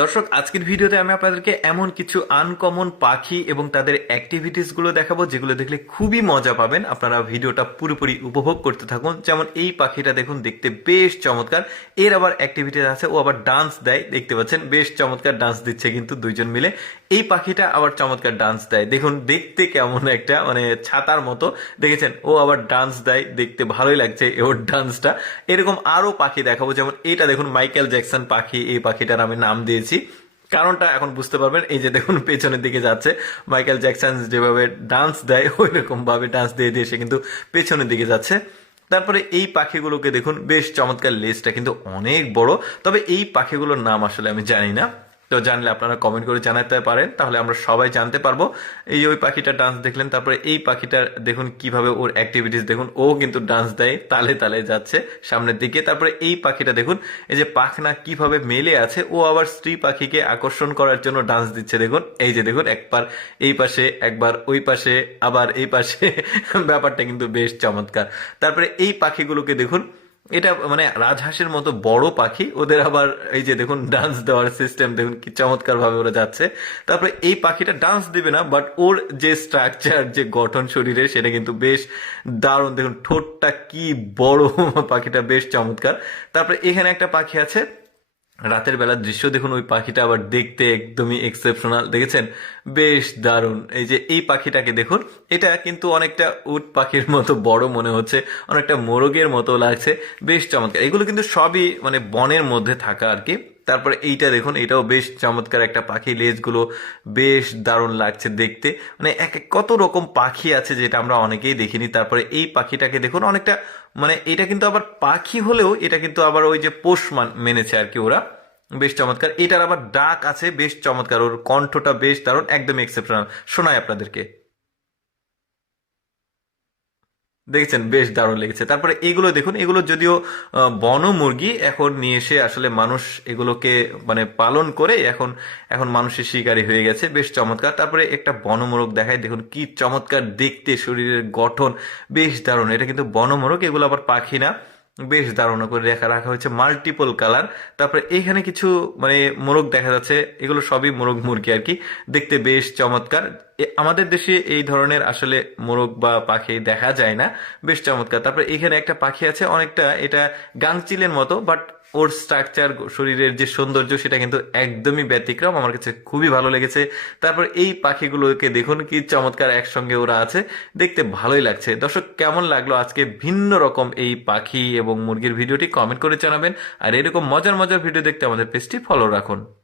দর্শক, আজকের ভিডিওতে আমি আপনাদেরকে এমন কিছু আনকমন পাখি এবং তাদের অ্যাক্টিভিটিসগুলো দেখাবো, যেগুলো দেখলে খুবই মজা পাবেন। আপনারা ভিডিওটা পুরোপুরি উপভোগ করতে থাকুন। যেমন এই পাখিটা দেখুন, দেখতে বেশ চমৎকার। এর আবার অ্যাক্টিভিটিস আছে, ও আবার ডান্স দেয়, দেখতে পাচ্ছেন? বেশ চমৎকার ডান্স দিচ্ছে কিন্তু দুইজন মিলে। এই পাখিটা আবার চমৎকার ডান্স দেয়। দেখুন, দেখতে কেমন একটা মানে ছাতার মতো। দেখেছেন? ও আবার ডান্স দেয়, দেখতে ভালোই লাগছে ওর ডান্সটা এরকম আরও পাখি দেখাবো। যেমন এটা দেখুন মাইকেল জ্যাকসন পাখি। এই পাখিটার আমি নাম দিয়েছি। কারণটা এখন বুঝতে পারবেন, এই যে দেখুন পেছনের দিকে যাচ্ছে। মাইকেল জ্যাকসন যেভাবে ডান্স দেয় ওই রকম ভাবে ডান্স দিয়ে দিয়ে সে কিন্তু পেছনের দিকে যাচ্ছে। তারপরে এই পাখিগুলোকে দেখুন, বেশ চমৎকার লেজটা কিন্তু অনেক বড়। তবে এই পাখিগুলোর নাম আসলে আমি জানি না। তো জানলে আপনারা কমেন্ট করে জানাতে পারেন, তাহলে আমরা সবাই জানতে পারব। এই ওই পাখিটা ডান্স দেখলেন, তারপরে এই পাখিটার দেখুন কীভাবে ওর অ্যাক্টিভিটিস দেখুন, ও কিন্তু ডান্স দেয়, তালে তালে যাচ্ছে সামনের দিকে। তারপরে এই পাখিটা দেখুন, এই যে পাখনা কীভাবে মেলে আছে, ও আবার স্ত্রী পাখিকে আকর্ষণ করার জন্য ডান্স দিচ্ছে, দেখুন। এই যে দেখুন, একবার এই পাশে, একবার ওই পাশে, আবার এই পাশে। ব্যাপারটা কিন্তু বেশ চমৎকার। তারপরে এই পাখিগুলোকে দেখুন এটা মানে রাজহাঁসের মতো বড় পাখি, ওদের আবার এই যে দেখুন ডান্স দেওয়ার সিস্টেম দেখুন কি চমৎকার ভাবে ওরা যাচ্ছে। তারপরে এই পাখিটা ডান্স দিবে না বাট ওর যে স্ট্রাকচার যে গঠন শরীরে, সেটা কিন্তু বেশ দারুণ। দেখুন, ঠোঁটটা কি বড়, পাখিটা বেশ চমৎকার। তারপরে এখানে একটা পাখি আছে রাতের বেলার দৃশ্য দেখুন, ওই পাখিটা আবার দেখতে একদমই এক্সেপশনাল দেখেছেন? বেশ দারুণ। এই যে এই পাখিটাকে দেখুন, এটা কিন্তু অনেকটা উট পাখির মতো বড় মনে হচ্ছে, অনেকটা মোরগের মতো লাগছে, বেশ চমৎকার। এগুলো কিন্তু সবই মানে বনের মধ্যে থাকা আর কি। তারপরে এইটা দেখুন, এটাও বেশ চমৎকার একটা পাখি। লেজগুলো বেশ দারুণ লাগছে দেখতে। মানে এক এক, কত রকম পাখি আছে যেটা আমরা অনেকেই দেখিনি। তারপরে এই পাখিটাকে দেখুন, অনেকটা মানে এটা কিন্তু আবার পাখি হলেও এটা কিন্তু আবার ওই যে পোষ মান, মেনেছে আর কি ওরা। বেশ চমৎকার। এটার আবার ডাক আছে, বেশ চমৎকার। ওর কণ্ঠটা বেশ দারুণ একদম এক্সেপশনাল শোনায় আপনাদেরকে। দেখেছেন, বেশ দারুণ লেগেছে। তারপরে এগুলো দেখুন, এগুলো যদিও বন মুরগি এখন নিয়ে এসে আসলে মানুষ এগুলোকে মানে পালন করে এখন এখন মানুষের শিকারী হয়ে গেছে, বেশ চমৎকার। তারপরে একটা বনমোরগ দেখায় দেখুন কি চমৎকার দেখতে, শরীরের গঠন, বেশ দারুণ। এটা কিন্তু বনমোরগ, এগুলো আবার পাখি না। বেশ দারুণ করে রেখা, রাখা হয়েছে মাল্টিপল কালার তারপরে এখানে কিছু মানে মোরগ দেখা যাচ্ছে। এগুলো সবই মোরগ মুরগি আর কি। দেখতে বেশ চমৎকার। আমাদের দেশে এই ধরনের আসলে মোরগ বা পাখি দেখা যায় না। বেশ চমৎকার। তারপরে এখানে একটা পাখি আছে, অনেকটা এটা গাংচিলের মতো বাট ওর স্ট্রাকচার শরীরের যে সৌন্দর্য, সেটা কিন্তু একদমই ব্যতিক্রম। আমার কাছে খুবই ভালো লেগেছে। তারপর এই পাখিগুলোকে দেখুন কি চমৎকার একসঙ্গে ওরা আছে। দেখতে ভালোই লাগছে। দর্শক, কেমন লাগল আজকে ভিন্ন রকম এই পাখি এবং মুরগির ভিডিওটি? কমেন্ট করে জানাবেন। আর এরকম মজার মজার ভিডিও দেখতে আমাদের পেজটি ফলো রাখুন।